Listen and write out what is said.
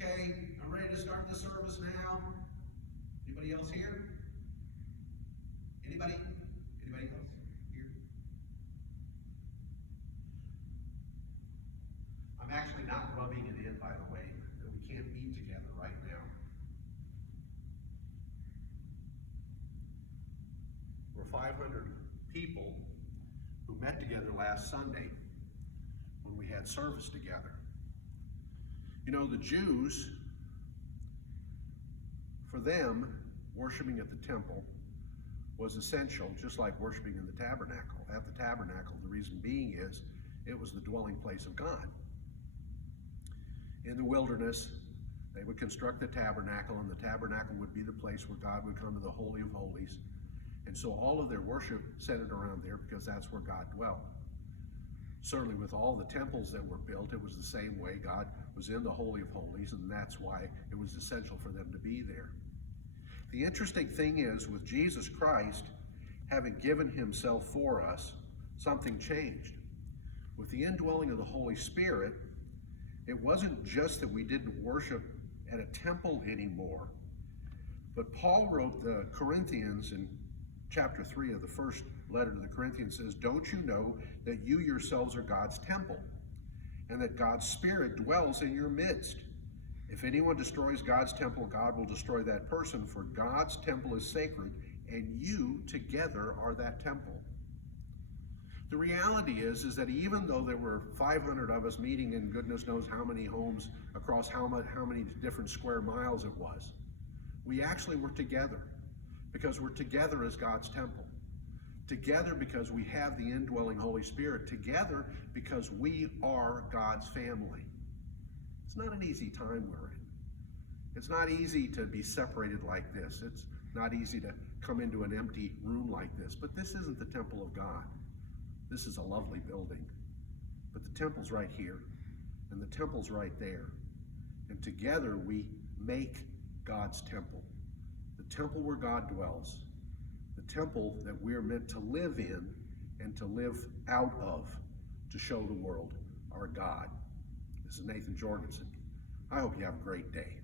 Okay, I'm ready to start the service now. Anybody else here? Anybody? Anybody else here? I'm actually not rubbing it in, by the way, that we can't be together right now. We're 500 people who met together last Sunday when we had service together. You know, the Jews, for them, worshiping at the temple was essential, just like worshiping in the tabernacle. At the tabernacle, the reason being is it was the dwelling place of God. In the wilderness, they would construct the tabernacle, and the tabernacle would be the place where God would come to the Holy of Holies. And so all of their worship centered around there because that's where God dwelt. Certainly with all the temples that were built, it was the same way. God was in the Holy of Holies, and that's why it was essential for them to be there. The interesting thing is, with Jesus Christ having given himself for us, something changed. With the indwelling of the Holy Spirit, it wasn't just that we didn't worship at a temple anymore, but Paul wrote the Corinthians in chapter 3 of the first letter to the Corinthians says, "Don't you know that you yourselves are God's temple, and that God's Spirit dwells in your midst? If anyone destroys God's temple, God will destroy that person, for God's temple is sacred, and you together are that temple." The reality is that even though there were 500 of us meeting in goodness knows how many homes across how many different square miles it was, we actually were together because we're together as God's temple. Together because we have the indwelling Holy Spirit. Together because we are God's family. It's not an easy time we're in. It's not easy to be separated like this. It's not easy to come into an empty room like this. But this isn't the temple of God. This is a lovely building. But the temple's right here, and the temple's right there. And together we make God's temple. The temple where God dwells. The temple that we're meant to live in and to live out of to show the world our God. This is Nathan Jorgensen. I hope you have a great day.